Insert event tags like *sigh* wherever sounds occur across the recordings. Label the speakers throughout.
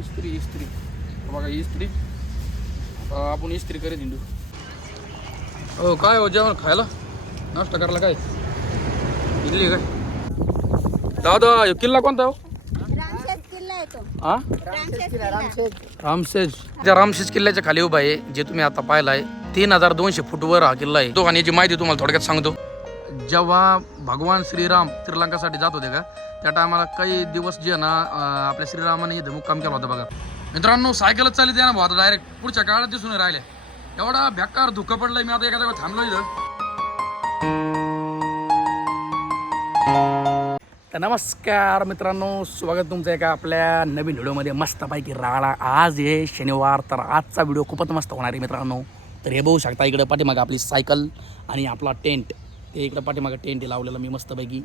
Speaker 1: इस्त्री इस्त्री. बघा इस्त्री. आपण इस्त्री करीत हिंडू. हो काय हो जेवण खायला? नाश्ता करायला काय? इडली काय? दादा किल्ला कोणता हो?
Speaker 2: रामशेज
Speaker 1: हा
Speaker 2: रामशेज किल्ला.
Speaker 1: रामसेज त्या रामसेज किल्ल्याच्या खाली उभा आहे जे तुम्ही आता पाहिलाय तीन हजार दोनशे फूटवर हा किल्ला आहे. तो आणि याची माहिती तुम्हाला थोडक्यात सांगतो. जेव्हा भगवान श्रीराम श्रीलंकासाठी जात होते का त्या टायमाला काही दिवस जे ना आपल्या श्रीरामाने धमुक मुक्काम केला होता बघा. मित्रांनो सायकलच चालली ते ना भाऊ आता डायरेक्ट पुढच्या काळात दिसून राहिले. एवढा बेकार धुकं पडलंय मी आता एखाद्या वेळी थांबलो इथं. तर नमस्कार मित्रांनो स्वागत तुमचं एका आपल्या नवीन व्हिडिओमध्ये. मस्तपैकी राळा आज हे शनिवार तर आजचा व्हिडिओ खूपच मस्त होणार आहे मित्रांनो. तर हे बघू शकता इकडे पाठीमागं आपली सायकल आणि आपला टेंट. ते इकडं पाठीमागं टेंट लावलेलं मी मस्तपैकी.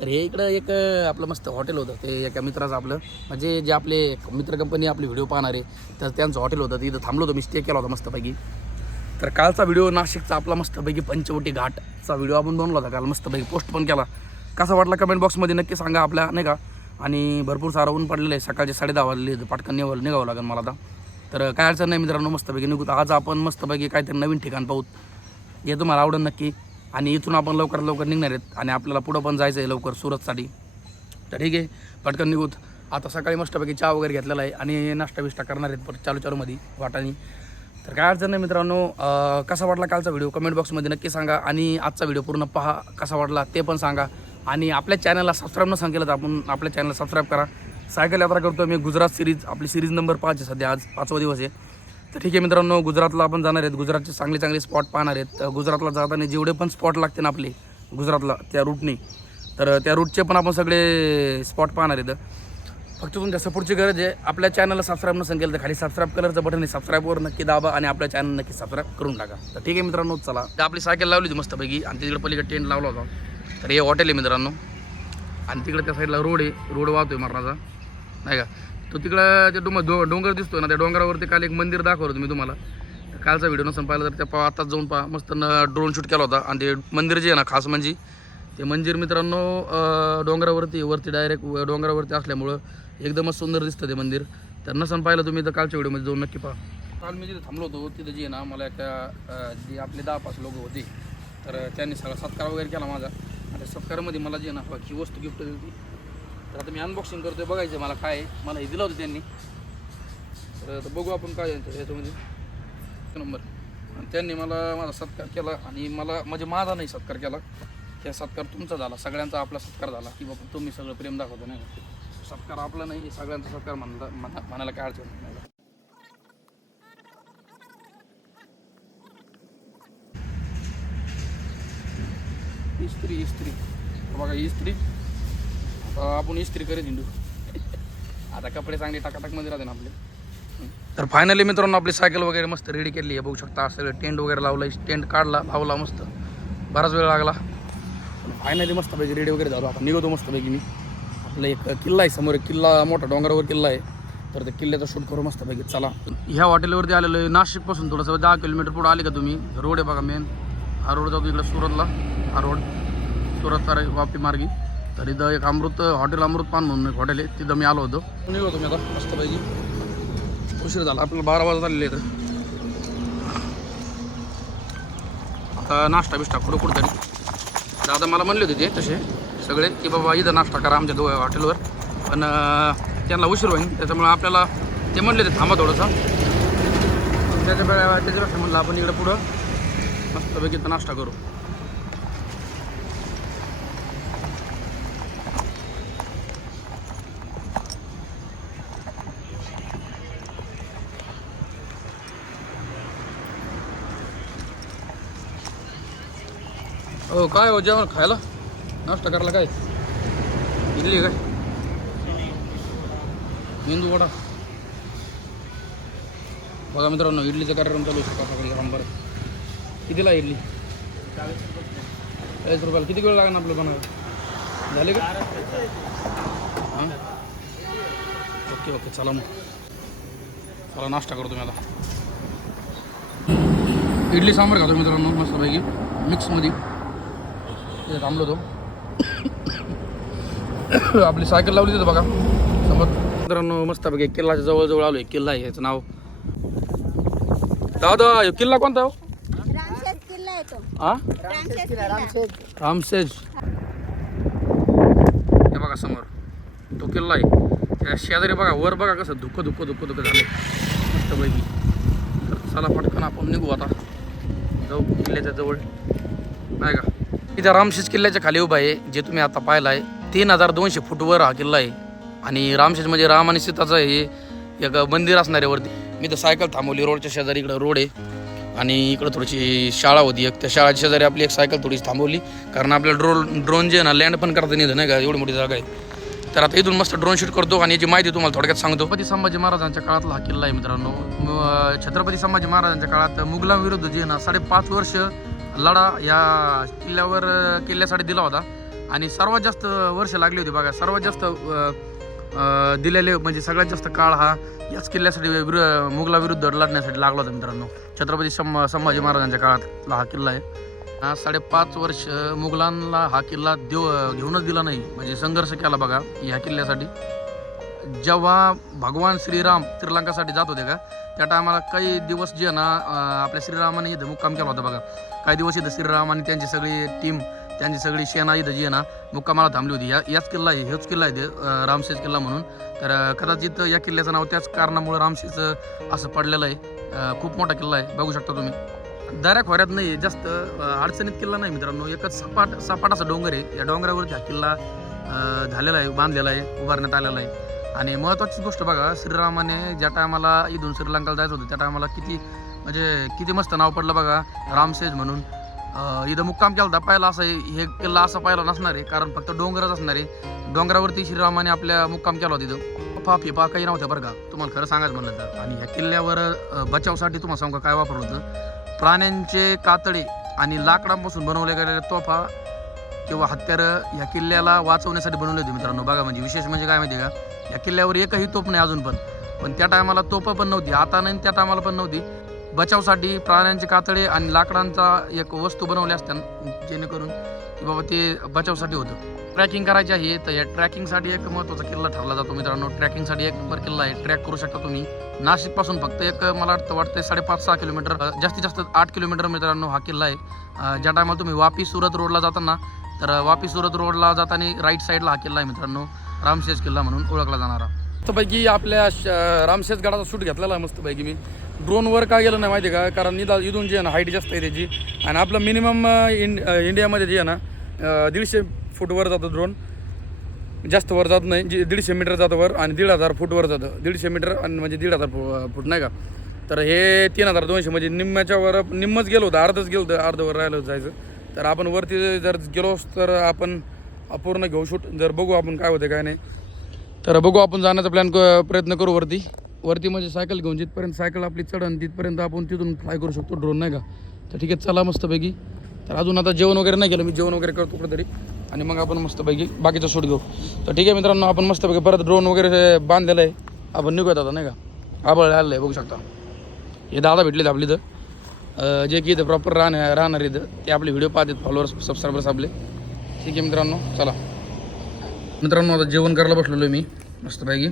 Speaker 1: तर हे इकडं एक आपलं मस्त हॉटेल होतं. ते एका मित्राचं आपलं. म्हणजे जे आपले मित्र कंपनी आपले व्हिडिओ पाहणारे तर त्यांचं हॉटेल होतं. तिथं थांबलो होतो मी स्टे केला होता मस्तपैकी. तर कालचा व्हिडिओ नाशिकचा आपला मस्तपैकी पंचवटी घाटचा व्हिडिओ आपण बनवला होता काल मस्तपैकी. पोस्ट पण केला. कसा वाटला कमेंट बॉक्समध्ये नक्की सांगा आपल्या नाही का? आणि भरपूर सारं ऊन पडलेलं आहे. सकाळचे साडे दहा वाजले पाटकन निघावं निघावं लागेल मला आता. तर काय अडचण नाही मित्रांनो मस्तपैकी निघू आज आपण मस्तपैकी काहीतरी नवीन ठिकाण पाहूत हे तुम्हाला आवडेल नक्की. आणि इथून आपण लवकरात लवकर निघणार आहेत आणि आपल्याला पुढं पण जायचं आहे लवकर सुरतसाठी. तर ठीक आहे पटकन निघूत. आता सकाळी मस्तपैकी चहा वगैरे घेतलेला आहे आणि नाश्ता बिष्टा करणार आहेत परत चालू चालूमध्ये वाटाने तर काय अडचण नाही मित्रांनो कसा वाटला कालचा व्हिडिओ कमेंट बॉक्समध्ये नक्की सांगा आणि आजचा व्हिडिओ पूर्ण पहा कसा वाटला ते पण सांगा. आणि आपल्या चॅनलला सबस्क्राईब न सांगितलं तर आपण आपल्या चॅनलला सबस्क्राईब करा. सायकल यात्रा करतो मी गुजरात सिरीज आपली सिरीज नंबर पाच आहे सध्या आज पाचवा दिवस आहे. तर ठीक आहे मित्रांनो गुजरातला आपण जाणार आहेत. गुजरातचे चांगले चांगले स्पॉट पाहणार आहेत. गुजरातला जाताना जेवढे पण स्पॉट लागते ना आपले गुजरातला त्या रूटने तर त्या रूटचे पण आपण सगळे स्पॉट पाहणार आहेत. फक्त तुमच्या सपोर्टची गरज आहे आपल्या चॅनलला सबस्क्राईब नसेल केलं तर खाली सबस्क्राईब कलरचं बटन आहे. सबस्क्राईबवर नक्की दाबा आणि आपल्या चॅनल नक्की सबस्क्राईब करून टाका. तर ठीक आहे मित्रांनो चला. तर आपली सायकल लावली होती मस्तपैकी आणि तिकडे पलीकडे टेंट लावला होता. तर हे हॉटेल आहे मित्रांनो. आणि तिकडे त्या साईडला रोड आहे. रोड वाहतोय मरणाचा नाही का? तो तिकडं ते डोंगर डो डोंगर दिसतोय ना त्या डोंगरावरती काल एक मंदिर दाखवलं होतं मी तुम्हाला. कालचा व्हिडिओ नसून पाहिला तर त्या पा आताच जाऊन पहा. मस्त ड्रोन शूट केला होता. आणि ते मंदिर जे आहे ना खास म्हणजे ते मंदिर मित्रांनो डोंगरावरती वरती डायरेक्ट डोंगरावरती असल्यामुळं एकदमच सुंदर दिसतं ते मंदिर. तर नसन पाहिलं तुम्ही तर कालच्या व्हिडिओमध्ये जाऊन नक्की पहा. काल मी जिथे थांबलो होतो तिथं जे ना मला एका जे आपले दहा पाच लोक होते तर त्यांनी सगळा सत्कार वगैरे केला माझा. आणि सत्कारामध्ये मला जे ना ही वस्तू गिफ्ट दिली तर आता मी अनबॉक्सिंग करतोय बघायचं मला काय आहे. मला हे दिलं होतं त्यांनी. तर आता बघू आपण काय याचं- याच्यामध्ये. एक नंबर. आणि त्यांनी मला माझा सत्कार केला आणि मला म्हणजे माझा नाही सत्कार केला. त्या सत्कार तुमचा झाला. सगळ्यांचा आपला सत्कार झाला. की बाबा तुम्ही सगळं प्रेम दाखवतो नाही का? सत्कार आपला नाही सगळ्यांचा सत्कार म्हणला म्हणा- म्हणायला काय अडचण नाही. इस्त्री इस्त्री. बघा इस्त्री. आपण इस्त्री करीत हिंडू आता कपडे चांगले टाकाटाकमध्ये राहते ना आपले. तर फायनली मित्रांनो आपली सायकल वगैरे मस्त रेडी केली आहे. बघू शकता सगळं टेंट वगैरे लावलं टेंट काढला लावला मस्त. बराच वेळ लागला. फायनली मस्तपैकी रेडी वगैरे झालो. आता निघतो मस्तपैकी मी. आपलं एक किल्ला आहे समोर. एक किल्ला मोठा डोंगरावर किल्ला आहे. तर त्या किल्ल्याचा शूट करू मस्तपैकी. चला. ह्या हॉटेलवरती आलेलो आहे. नाशिकपासून थोडंसं दहा किलोमीटर पुढं आले का तुम्ही? रोड आहे बघा मेन हा रोड जाऊ इकडं सुरतला. हा रोड. सुरत वापी मार्गी. तर इथं एक अमृत हॉटेल अमृत पान म्हणून एक हॉटेल आहे. तिथं मी आलो होतो. निघलो तुम्ही आता मस्तपैकी. उशीर झाला आपल्याला बारा वाजत आलेले इथं आता नाश्ता बिष्टा कुठं कुठं तरी दादा मला म्हणले होते ते तसे सगळे की बाबा इथं नाश्ता करा आमच्या दो हॉटेलवर. पण त्यांना उशीर होईल त्याच्यामुळे आपल्याला ते म्हणले ते थांबा थोडंसं. त्याच्या त्याच्यापेक्षा म्हणलं आपण इकडं पुढं. मस्तपैकी इथं नाश्ता करू. हो काय हो जेवण खायला? नाश्ता करायला काय? इडली काय? मेंदू वडा. बघा मित्रांनो इडलीचा कार्यक्रम चालू आहे सकाळ कितीला इडली? चाळीस रुपयाला. किती वेळ लागणार आपलं बनायला झाले का? हां? ओके ओके चला मग. चला नाश्ता करतो मी आता. इडली सांबार खातो मित्रांनो मस्तपैकी. मिक्समध्ये. तिथे थांबलो तो *coughs* आपली सायकल लावली तिथं बघा. समोर. मित्रांनो मस्तपैकी किल्ल्याच्या जवळजवळ आलोय. किल्ला आहे याचं नाव. दादा ह्यो किल्ला कोणता हो?
Speaker 2: रामशेत किल्ला आहे तो.
Speaker 1: हा रामसेज हे बघा समोर. तो किल्ला आहे. त्या शेजारी बघा वर बघा कसं धुकं धुकं धुकं धुकं झालं मस्तपैकी तर चला पटकन आपण निघू आता. जाऊ किल्ल्याच्या जवळ. नाही का? इथे रामशेज किल्ल्याच्या खाली उभा आहे जे तुम्ही आता पाहिलं आहे तीन हजार दोनशे फूटवर हा किल्ला आहे. आणि रामशेज म्हणजे राम आणि सीताचं हे एक मंदिर असणार आहे वरती. मी तर सायकल थांबवली रोडच्या शेजारी इकडं रोड आहे. आणि इकडं थोडीशी शाळा होती एक. त्या शाळाच्या शेजारी आपली एक सायकल थोडीशी थांबवली कारण आपल्याला ड्रोन ड्रोन जे ना लँड पण करता नाही येतं नाही का? एवढी मोठी जागा आहे. तर आता इथून मस्त ड्रोन शूट करतो आणि याची माहिती तुम्हाला थोडक्यात सांगतो. छत्रपती संभाजी महाराजांच्या काळातला हा किल्ला आहे मित्रांनो. छत्रपती संभाजी महाराजांच्या काळात मुघलांविरुद्ध जे ना साडेपाच वर्ष लढा या किल्ल्यावर किल्ल्यासाठी दिला होता. आणि सर्वात जास्त वर्ष लागली होती बघा. सर्वात जास्त दिलेले म्हणजे सगळ्यात जास्त काळ हा याच किल्ल्यासाठी विरु मुघलाविरुद्ध लढण्यासाठी लागला होता मित्रांनो. छत्रपती सं संभाजी महाराजांच्या काळातला हा किल्ला आहे. हा साडेपाच वर्ष मुघलांना हा किल्ला देव घेऊनच दिला नाही. म्हणजे संघर्ष केला बघा ह्या किल्ल्यासाठी. जेव्हा भगवान श्रीराम श्रीलंकासाठी जात होते का त्या टायमाला काही दिवस जे ना आपल्या श्रीरामाने इथं मुक्काम केला होता बघा. काही दिवस इथं श्रीराम आणि त्यांची सगळी टीम त्यांची सगळी सेना इथं जी आहे ना मुक्कामाला थांबली होती. या याच किल्ला आहे हेच किल्ला आहे ते रामशेज किल्ला म्हणून. तर कदाचित या किल्ल्याचं नाव त्याच कारणामुळे रामशेज असं पडलेलं आहे. खूप मोठा किल्ला आहे बघू शकता तुम्ही. दऱ्या खोऱ्यात नाही जास्त अडचणीत किल्ला नाही मित्रांनो. एकच सपाट सपाट असा डोंगर आहे. या डोंगरावरती हा किल्ला झालेला आहे बांधलेला आहे उभारण्यात आलेला आहे. आणि महत्त्वाची गोष्ट बघा श्रीरामाने ज्या टायमाला इथून श्रीलंकाला जायचं होतं त्या टायमाला किती म्हणजे किती मस्त नाव पडलं बघा रामसेज म्हणून. इथं मुक्काम केला होता. पाहिला असं हे किल्ला असा पाहिला नसणार आहे कारण फक्त डोंगरच असणार आहे. डोंगरावरती श्रीरामाने आपल्या मुक्काम केला होता इथं. फा पा काही नव्हत्या बरं का. तुम्हाला खरं सांगायचं म्हणलं तर. आणि ह्या किल्ल्यावर बचावसाठी तुम्हाला सांगू काय वापरलं होतं? प्राण्यांचे कातडे आणि लाकडांपासून बनवले गेलेल्या तोफा किंवा हत्यारं ह्या किल्ल्याला वाचवण्यासाठी बनवले होते मित्रांनो. बघा म्हणजे विशेष म्हणजे काय माहिती आहे का? या किल्ल्यावर एकही तोप नाही अजून पण. पण त्या टायमाला तोप पण नव्हती. आता नाही त्या टायमाला पण नव्हती. बचावसाठी प्राण्यांचे कातडे आणि लाकडांचा एक वस्तू बनवल्या असत्या जेणेकरून की बाबा ते बचावसाठी होतं. ट्रॅकिंग करायची आहे तर या ट्रॅकिंगसाठी एक महत्त्वाचा किल्ला ठरला जातो मित्रांनो. ट्रॅकिंगसाठी एक नंबर किल्ला आहे. ट्रॅक करू शकता तुम्ही. नाशिकपासून फक्त एक मला वाटतं वाटतं साडेपाच सहा किलोमीटर जास्तीत जास्त आठ किलोमीटर मित्रांनो हा किल्ला आहे. ज्या टायमाला तुम्ही वापी सुरत रोडला जाताना तर वापी सुरत रोडला जाताना राईट साईडला हा किल्ला आहे मित्रांनो. रामशेज किल्ला म्हणून ओळखला जाणारा. मस्तपैकी आपल्या श- गडाचा शूट घेतलेला आहे मस्तपैकी मी. ड्रोनवर का गेलं नाही माहिती आहे का? कारण निदा इथून जी आहे ना हाईट जास्त आहे त्याची. आणि आपलं मिनिमम इंड इंडियामध्ये जी आहे ना दीडशे फूटवर जातं ड्रोन जास्त वर जात नाही जी दीडशे मीटर जातं वर आणि दीड हजार फूटवर जातं. दीडशे मीटर आणि म्हणजे दीड हजार फू फूट नाही का? तर हे तीन हजार दोनशे म्हणजे निम्म्याच्या वर निम्मच गेलो होतं अर्धच गेलो होतं अर्धवर राहिलं जायचं. तर आपण वरती जर गेलो तर आपण अपूर्ण घेऊ शूट. जर बघू आपण काय होतं काय नाही. तर बघू आपण जाण्याचा प्लॅन प्रयत्न करू वरती. वरती म्हणजे सायकल घेऊन जिथपर्यंत सायकल आपली चढन तिथपर्यंत आपण तिथून फ्लाय करू शकतो ड्रोन नाही का? तर ठीक आहे चला मस्तपैकी. तर अजून आता जेवण वगैरे नाही केलं मी जेवण वगैरे करतो कुठेतरी. आणि मग आपण मस्तपैकी बाकीचं शूट घेऊ. तर ठीक आहे मित्रांनो आपण मस्तपैकी परत ड्रोन वगैरे बांधलेलं आहे. आपण निघूयात आता नाही का? आबळ आलेलं आहे बघू शकता. हे दादा भेटलेत आपली इथं. जे की इथं प्रॉपर राहणार राहणार इथं. ते आपले व्हिडिओ पाहतात फॉलोअर्स सबस्क्रायबर्स आपले. ठीक आहे मित्रांनो चला. मित्रांनो आता जेवण करायला बसलेलो आहे मी मस्तपैकी.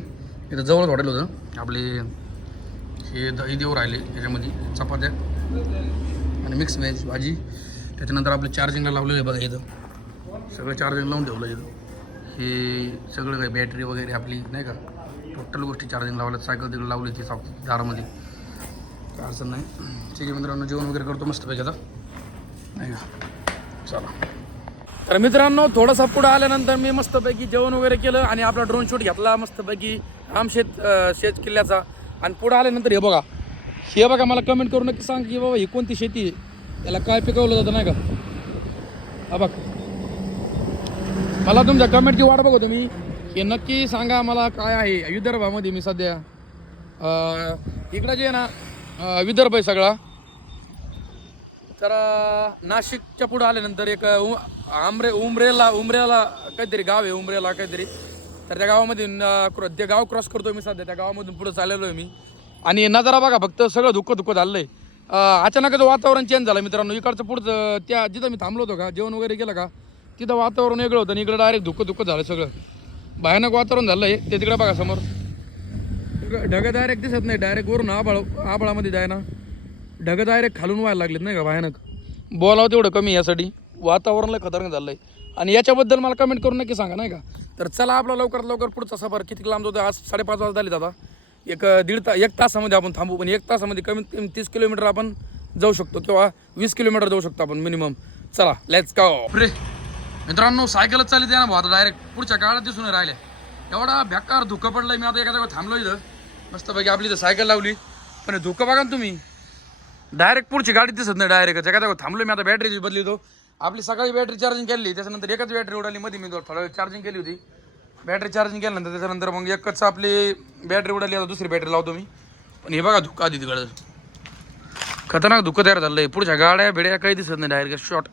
Speaker 1: इथं जवळच हॉटेल होतं. आपले हे दही देव राहिले याच्यामध्ये चपात्या आणि मिक्स व्हेज भाजी. त्याच्यानंतर आपलं चार्जिंगला लावलेलं आहे बघा इथं. सगळं चार्जिंग लावून ठेवलं इथं. हे सगळं काही बॅटरी वगैरे आपली नाही का? टोटल गोष्टी चार्जिंग लावल्या सायकल तिकडे लावली ती साफ दारामध्ये. काय अडचण नाही. ठीक आहे मित्रांनो जेवण वगैरे करतो मस्तपैकी आता. नाही का? चला. तर मित्रांनो थोडंसं पुढं आल्यानंतर मी मस्तपैकी जेवण वगैरे केलं आणि आपला ड्रोन शूट घेतला मस्तपैकी. रामशेत शेत किल्ल्याचा. आणि पुढं आल्यानंतर हे बघा. हे बघा मला कमेंट करू नक्की सांग की बाबा ही कोणती शेती आहे? याला काय पिकवलं जातं नाही का? हा बघ. मला तुमच्या कमेंटची वाट बघा तुम्ही. हे नक्की सांगा मला काय आहे. विदर्भामध्ये मी सध्या इकडं जे आहे ना विदर्भ आहे सगळा. तर नाशिकच्या पुढं आल्यानंतर एक उ- आमरे उमरेला उमरेला काहीतरी गाव आहे उमरेला काहीतरी. तर त्या गावामधून अं, ते गाव क्रॉस करतो मी सध्या त्या गावामधून पुढं चाललेलो आहे मी. आणि नजारा बघा फक्त सगळं धुकं धुकं झालं आहे अचानकच वातावरण चेंज झालं मित्रांनो. इकडचं पुढचं त्या जिथं मी थांबलो होतो का जेवण वगैरे केलं का तिथं वातावरण वेगळं होतं आणि इकडं डायरेक्ट धुकं धुकं झालं सगळं. भयानक वातावरण झालं आहे ते तिकडं बघा समोर. ढग डायरेक्ट दिसत नाही डायरेक्ट वरून आबाळ आबाळामध्ये जाय ना ढग डायरेक्ट खालून व्हायला लागलेत नाही का भयानक? बोलावं तेवढं कमी आहे यासाठी. वातावरण लय खतरनाक झालं आहे आणि याच्याबद्दल मला कमेंट करून नक्की सांगा नाही का? तर चला आपला लवकरात लवकर पुढचा सफर. किती लांब होता आज साडेपाच वाजता झाले दादा एक दीड ता एक तासामध्ये आपण थांबू पण एक तासामध्ये कमीत कमी तीस किलोमीटर आपण जाऊ शकतो किंवा वीस किलोमीटर जाऊ शकतो आपण मिनिमम चला लेट्स गो रे मित्रांनो सायकलच चालली ना भाऊ. आता डायरेक्ट पुढच्या काळात दिसून राहिले. एवढा बेकार धुकं पडलं मी आता एका जागा थांबलो इथं. मस्तपैकी आपली इथं सायकल लावली. पण धुकं बघा ना तुम्ही. डायरेक्ट पुढची गाडी दिसत नाही डायरेक्ट एका जागा थांबलो मी आता बॅटरी बदलितो आपली सकाळी बॅटरी चार्जिंग केली, त्याच्यानंतर एकच बॅटरी उडाली, मध्ये मी थोडा वेळ चार्जिंग केली होती. बॅटरी चार्जिंग केल्यानंतर त्याच्यानंतर मग एकच आपली बॅटरी उडाली, आता दुसरी बॅटरी लावतो मी. पण हे धुकं आधी तिकडं. खतरनाक धुकं तयार झालंय. पुढच्या गाड्या बिड्या काही दिसत नाही डायरेक्ट शॉर्ट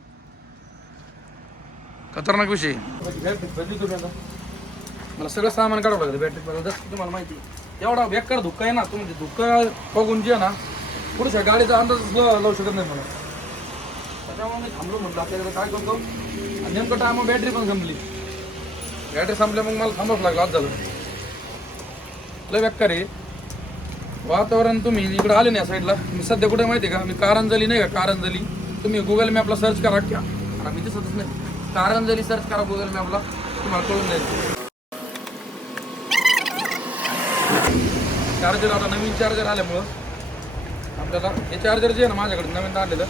Speaker 1: खतरनाक विषय. मला सगळं सामान लागलं बॅटरी जसं तुम्हाला माहिती बेकार धुक्का आहे ना, तुम्ही ते धुक्का बघून जे आहे ना गाडीचा अंदाज लावू शकत नाही मला. त्याच्यामुळे मी थांबलो म्हटलं आपल्याकडे काय करतो? आणि नेमकं टायम बॅटरी पण संपली. बॅटरी संपल्या मग मला थांबावं लागलं आज झालं. लय बेकार आहे. वातावरण तुम्ही इकडे आले नाही साईडला मी सध्या कुठे माहिती आहे का? मी कारंजली नाही का? कारंजली. तुम्ही गुगल मॅपला सर्च करा. क्या? आता मी दिसतच नाही. कारंजली सर्च करा गुगल मॅपला तुम्हाला कळून जाईल. चार्जर आता नवीन चार्जर आल्यामुळं आपल्याला हे चार्जर जे आहे ना माझ्याकडे नवीन आणलेलं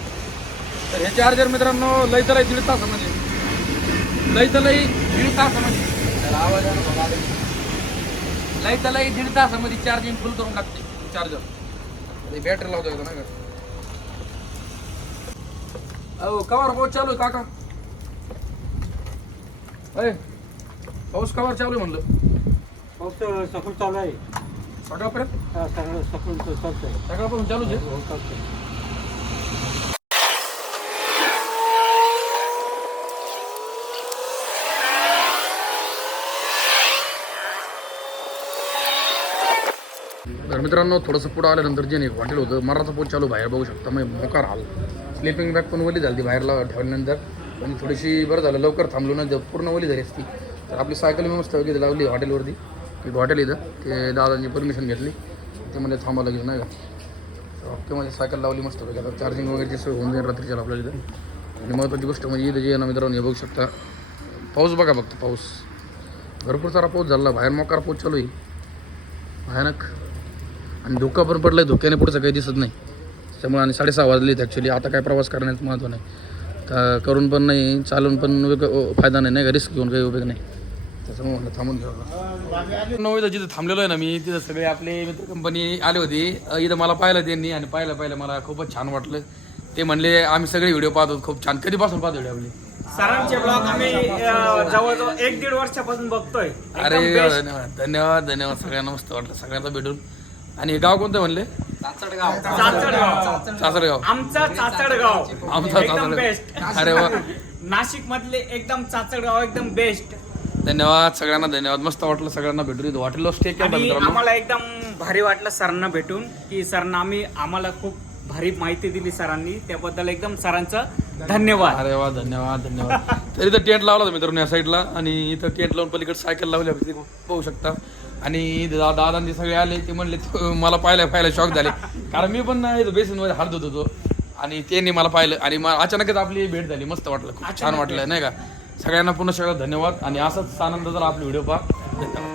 Speaker 1: तर हे चार्जर मित्रांनो लई तर लई दीड तासामध्ये लय तर लई दीड तासामध्ये त्याला आवाज आहे बघा लई तर लई दीड तासामध्ये चार्जिंग फुल करून टाकते चार्जर बॅटरी लावतो एकदा नाही का? अहो कवर पाऊस चालू आहे काका. अय पाऊस कवर चालू आहे म्हणलं.
Speaker 3: पाऊस सखोल चालू आहे.
Speaker 1: सकाळपर्यंत
Speaker 3: सगळं सखोल चालतंय.
Speaker 1: सकाळपासून आहे?
Speaker 3: हो चालतंय.
Speaker 1: तर मित्रांनो थोडंसं पुढं आल्यानंतर जे नाही हॉटेल होतं मराठा पोट चालू बाहेर बघू शकता मग मोकार हाल स्लिपिंग बॅग पण वली झाली ती बाहेरला ठेवल्यानंतर. आणि थोडीशी बरं झालं लवकर थांबलो ना जर पूर्ण वली झाली असती तर आपली सायकल मी मस्त वगैरे लावली हॉटेलवरती एक हॉटेल इथं. ते दादांची परमिशन घेतली. ते म्हणजे थांबावं लागेल नाही का? ओके सायकल लावली मस्त वगैरे आता चार्जिंग वगैरेची सोय होऊन जाईल रात्रीच्या आपल्याला इथं. आणि महत्त्वाची गोष्ट म्हणजे इथं जे ना मित्रांनो हे बघू शकता. पाऊस बघा फक्त पाऊस. भरपूर सारा पाऊस झाला. बाहेर मोकार पाऊस चालू आहे. भयानक. आणि धोका पण पडलाय. धोक्याने पुढचं काही दिसत नाही. त्यामुळे आणि साडेसहा वाजलेत ॲक्च्युली आता काय प्रवास करण्याचं महत्त्व नाही. का करून पण नाही चालून पण फायदा नाही नाही का? रिस्क घेऊन काही उपयोग नाही. त्याच्यामुळे म्हटलं थांबून घ्यावं जिथं थांबलेलो आहे ना मी तिथं सगळे आपले मित्र कंपनी आले होते. इथं मला पाहिलं त्यांनी आणि पाहिलं पाहिलं मला खूपच छान वाटलं. ते म्हणले आम्ही सगळे व्हिडिओ पाहतो खूप छान. कधीपासून पाहतो व्हिडिओ आपले?
Speaker 4: सरांचे ब्लॉग आम्ही जवळजवळ एक दीड वर्षापासून बघतोय.
Speaker 1: अरे. धन्यवाद धन्यवाद धन्यवाद. सगळ्यांना मस्त वाटलं सगळ्यांना भेटून. आणि गाव कोणतं म्हणले?
Speaker 4: चाचडगाव. आमचं चाचडगाव.
Speaker 1: आमचा चाचडगाव.
Speaker 4: बेस्ट
Speaker 1: अरे वा.
Speaker 4: नाशिक मधले एकदम चाचडगाव एकदम बेस्ट
Speaker 1: धन्यवाद सगळ्यांना धन्यवाद. मस्त वाटलं सगळ्यांना भेटून. स्टे
Speaker 4: आणि
Speaker 1: मित्रांनो.
Speaker 4: आम्हाला एकदम भारी वाटलं सरांना भेटून की सरांना आम्ही आम्हाला खूप भारी माहिती दिली सरांनी. त्याबद्दल एकदम सरांचं धन्यवाद.
Speaker 1: अरे वा धन्यवाद धन्यवाद. तर इथं टेंट लावला होता मित्रांनो या साईडला आणि इथं टेंट लावून पलीकडे सायकल लावली ते पाहू शकता. आणि दा- दादांनी सगळे आले ते म्हणले "तू- मला पाहायला पाहायला शॉक झाले. कारण मी पण ना इथं बेसिनमध्ये हात धुत होतो. आणि त्यांनी मला पाहिलं. आणि अचानकच आपली भेट झाली. मस्त वाटलं खूप छान वाटलं नाही का? सगळ्यांना पुन्हा सगळ्यांना धन्यवाद. आणि असाच आनंद जर आपले व्हिडिओ पहा धन्यवाद